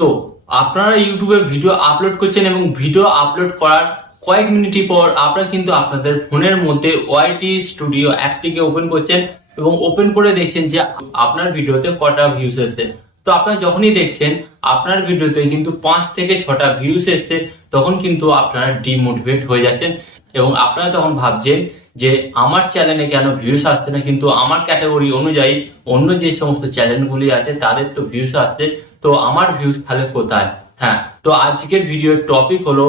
তো আপনারা ইউটিউবে ভিডিও আপলোড করছেন এবং ভিডিও আপলোড করার কয়েক মিনিটই পর আপনারা কিন্তু আপনাদের ফোনের মধ্যে ওয়াইটি স্টুডিও অ্যাপটিকে ওপেন করছেন এবং ওপেন করে দেখছেন যে আপনার ভিডিওতে কটা ভিউজ এসেছে। তো আপনারা যখনই দেখছেন আপনার ভিডিওতে কিন্তু 5 থেকে 6টা ভিউজ এসছে, তখন কিন্তু আপনারা ডিমোটিভেট হয়ে যাচ্ছেন এবং আপনারা তখন ভাবছেন যে আমার চ্যানেলে কেন ভিউজ আসছে না, কিন্তু আমার ক্যাটাগরি অনুযায়ী অন্য যে সমস্ত চ্যানেলগুলি আছে তাদের তো ভিউজ আসছে, তো আমার ভিউজ তাহলে কোথায়? হ্যাঁ, তো আজকের ভিডিওর টপিক হলো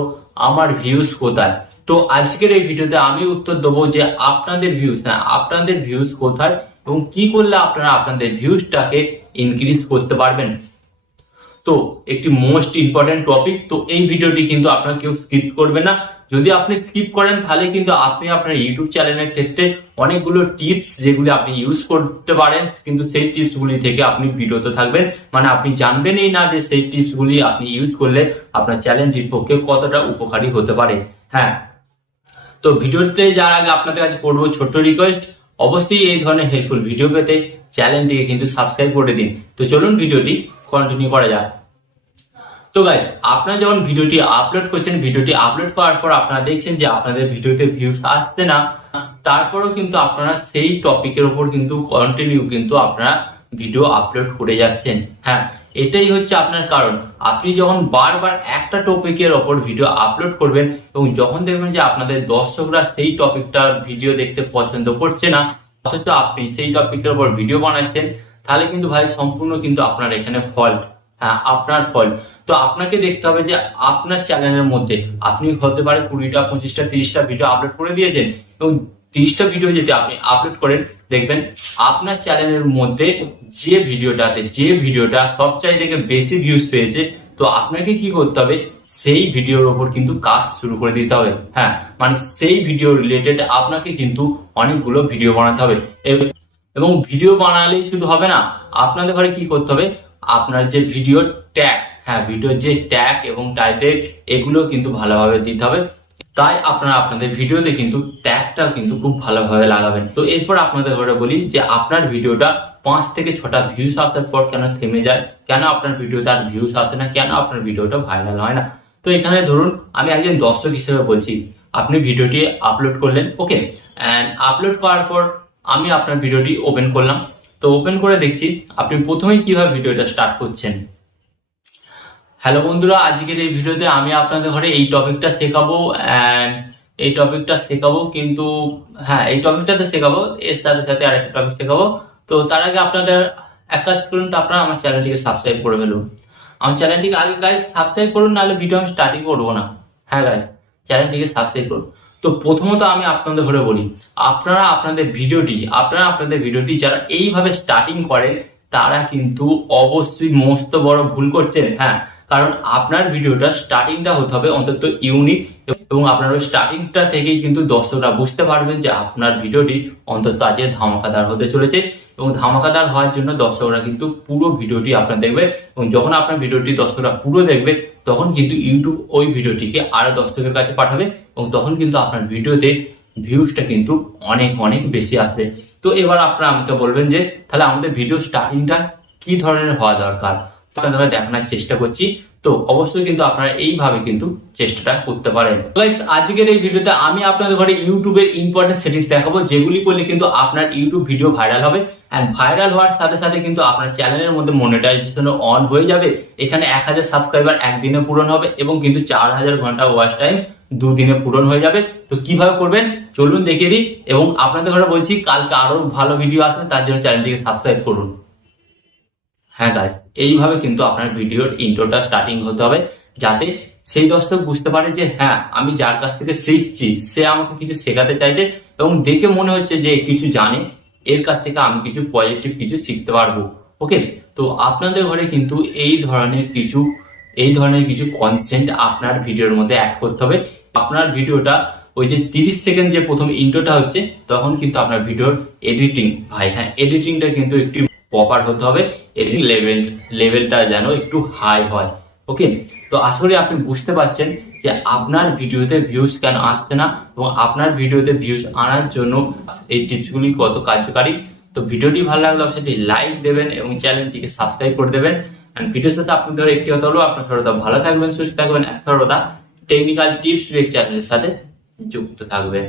আমার ভিউজ কোথায়। তো আজকের এই ভিডিওতে আমি উত্তর দেবো যে আপনাদের ভিউজ, হ্যাঁ আপনাদের ভিউজ কোথায় এবং কি করলে আপনারা আপনাদের ভিউজটাকে ইনক্রিজ করতে পারবেন। তো একটি মোস্ট ইম্পর্টেন্ট টপিক, তো এই ভিডিওটি কিন্তু আপনারা কেউ স্কিপ করবে না। যদি আপনি স্কিপ করেন তাহলে কিন্তু আপনি আপনার ইউটিউব চ্যানেলের ক্ষেত্রে অনেকগুলো টিপস যেগুলি আপনি ইউজ করতে পারেন, কিন্তু সেই টিপসগুলি থেকে আপনি বিরত থাকবেন, মানে আপনি জানবেনই না যে সেই টিপসগুলি আপনি ইউজ করলে আপনার চ্যানেলটির পক্ষে কতটা উপকারী হতে পারে। হ্যাঁ, তো ভিডিওতে যাওয়ার আগে আপনাদের কাছে করবো ছোট্ট রিকোয়েস্ট, অবশ্যই এই ধরনের হেল্পফুল ভিডিও পেতে চ্যানেলটিকে কিন্তু সাবস্ক্রাইব করে দিন। তো চলুন ভিডিওটি কন্টিনিউ করা যাক। তো গাইস, আপনারা যখন ভিডিওটি আপলোড করছেন, ভিডিওটি আপলোড করার পর আপনারা দেখছেন যে আপনাদের ভিডিওতে ভিউজ আসছে না, তারপরেও কিন্তু আপনারা সেই টপিকের উপর কিন্তু কন্টিনিউ কিন্তু আপনারা ভিডিও আপলোড করে যাচ্ছেন। হ্যাঁ, এটাই হচ্ছে আপনার কারণ। আপনি যখন বারবার একটা টপিকের ওপর ভিডিও আপলোড করবেন এবং যখন দেখবেন যে আপনাদের দর্শকরা সেই টপিকটার ভিডিও দেখতে পছন্দ করছে না, অথচ আপনি সেই টপিকের উপর ভিডিও বানাচ্ছেন, তাহলে কিন্তু ভাই সম্পূর্ণ কিন্তু আপনার এখানে ফল্ট। হ্যাঁ, আপনার ফল্ট। তো আপনাকে দেখতে হবে যে আপনার চ্যানেলের মধ্যে আপনি হতে পারে 20টা 25টা 30টা ভিডিও আপলোড করে দিয়েছেন এবং 30টা ভিডিও যদি আপনি আপলোড করেন, দেখবেন আপনার চ্যানেলের মধ্যে যে ভিডিওটা সবচাইতে বেশি ভিউজ পেয়েছে, তো আপনাকে কি করতে হবে, সেই ভিডিওর ওপর কিন্তু কাজ শুরু করে দিতে হবে। হ্যাঁ, মানে সেই ভিডিও রিলেটেড আপনাকে কিন্তু অনেকগুলো ভিডিও বানাতে হবে এবং ভিডিও বানালেই শুধু হবে না, আপনাদের ঘরে কি করতে হবে, আপনার যে ভিডিও ট্যাগ, হ্যাঁ ভিডিওর যে ট্যাগ এবং টাইটেল এগুলো কিন্তু ভালোভাবে দিতে হবে। তাই আপনারা আপনাদের ভিডিওতে কিন্তু ট্যাগটা কিন্তু খুব ভালোভাবে লাগাবেন। তো এরপর আপনাদের ঘরে বলি যে আপনার ভিডিওটা 5 থেকে 6টা ভিউজ আসার পর কেন থেমে যায়, কেন আপনার ভিডিওতে আর ভিউজ আসে না, কেন আপনার ভিডিওটা ভাইরাল হয় না। তো এখানে ধরুন আমি একজন দর্শক হিসেবে বলছি, আপনি ভিডিওটি আপলোড করলেন, ওকে, অ্যান্ড আপলোড করার পর আমি আপনার ভিডিওটি ওপেন করলাম। তো ওপেন করে দেখছি আপনি প্রথমেই কিভাবে ভিডিওটা স্টার্ট করছেন। হ্যালো বন্ধুরা, আজকের এই ভিডিওতে আমি আপনাদের ঘরে এই টপিকটা শেখাবো কিন্তু হ্যাঁ এই টপিকটাতে শেখাবো, এর সাথে সাথে আরেকটা টপিক শেখাবো। তো তার আগে আপনাদের এক কাজ করুন, তো আপনারা আমার চ্যানেলটিকে সাবস্ক্রাইব করে ফেলুন। আমার চ্যানেলটিকে আগে গাইস সাবস্ক্রাইব করুন, নাহলে ভিডিও আমি স্টার্টই করবো না। হ্যাঁ গাইস, চ্যানেলটিকে সাবস্ক্রাইব করুন। তো প্রথমত আমি আপনাদের ঘরে বলি, আপনারা আপনাদের ভিডিওটি যারা এইভাবে স্টার্টিং করেন, তারা কিন্তু অবশ্যই মস্ত বড় ভুল করছেন। হ্যাঁ, কারণ আপনার ভিডিওটা স্টার্টিংটা হতে হবে অন্তত ইউনিক এবং আপনার ওই স্টার্টিংটা থেকেই কিন্তু দর্শকরা বুঝতে পারবেন যে আপনার ভিডিওটি অন্তত আজকে ধামাকাদার হতে চলেছে এবং ধামাকাদার হওয়ার জন্য দর্শকরা কিন্তু পুরো ভিডিওটি আপনার দেখবে এবং যখন আপনার ভিডিওটি দর্শকরা পুরো দেখবে, তখন কিন্তু ইউটিউব ওই ভিডিওটিকে আরো দর্শকের কাছে পাঠাবে এবং তখন কিন্তু আপনার ভিডিওতে ভিউজটা কিন্তু অনেক অনেক বেশি আসবে। তো এবার আপনারা আমাকে বলবেন যে তাহলে আমাদের ভিডিও স্টার্টিংটা কি ধরনের হওয়া দরকার, আপনাদের দেখানোর চেষ্টা করছি। তো অবশ্যই কিন্তু আপনারা এইভাবে কিন্তু চেষ্টাটা করতে পারেন। গাইস, আজকের এই ভিডিওতে আমি আপনাদের ঘরে ইউটিউবের ইম্পর্টেন্ট সেটিংস দেখাবো, যেগুলি করলে কিন্তু আপনার ইউটিউব ভিডিও ভাইরাল হবে এন্ড ভাইরাল হওয়ার সাথে সাথে কিন্তু আপনার চ্যানেলের মধ্যে মনিটাইজেশন অন হয়ে যাবে। এখানে 1000 সাবস্ক্রাইবার একদিনে পূরণ হবে এবং কিন্তু 4000 ঘন্টা ওয়াচ টাইম 2 দিনে পূরণ হয়ে যাবে। তো কিভাবে করবেন চলুন দেখিয়ে দিই এবং আপনাদের ঘরে বলছি কালকে আরো ভালো ভিডিও আসবে, তার জন্য চ্যানেলটিকে সাবস্ক্রাইব করুন। হ্যাঁ গাইস, এইভাবে কিন্তু আপনার ভিডিওর ইন্ট্রোটা স্টার্টিং হতে হবে, যাতে সেই দর্শক বুঝতে পারে যে হ্যাঁ আমি যার কাছ থেকে শিখছি সে আমাকে কিছু শেখাতে চাইছে এবং দেখে মনে হচ্ছে যে কিছু জানে, এর কাছ থেকে আমি কিছু পজিটিভ কিছু শিখতে পারবো। ওকে, তো আপনাদের ঘরে কিন্তু এই ধরনের কিছু কনসেন্ট আপনার ভিডিওর মধ্যে অ্যাড করতে হবে। আপনার ভিডিওটা ওই যে 30 সেকেন্ড যে প্রথম ইন্ট্রোটা হচ্ছে, তখন কিন্তু আপনার ভিডিওর এডিটিং, ভাই হ্যাঁ এডিটিংটা কিন্তু একটু প্রপার হতে হবে, এডিটিং লেভেলটা যেন একটু হাই হয়। ওকে, তো আসলে আপনি বুঝতে পারছেন যে আপনার ভিডিওতে ভিউজ কেন আসছে না এবং আপনার ভিডিওতে ভিউজ আনার জন্য এই টিপসগুলি কত কার্যকারী। তো ভিডিওটি ভালো লাগলে অবশ্যই লাইক দেবেন এবং চ্যানেলটিকে সাবস্ক্রাইব করে দেবেন ভিডিওর সাথে আপনাদের একটি কথা হলো, আপনার সর্বদা ভালো থাকবেন, সুস্থ থাকবেন, সর্বদা টেকনিক্যাল টিপস ব্রেক চ্যানেলের সাথে যুক্ত থাকবেন।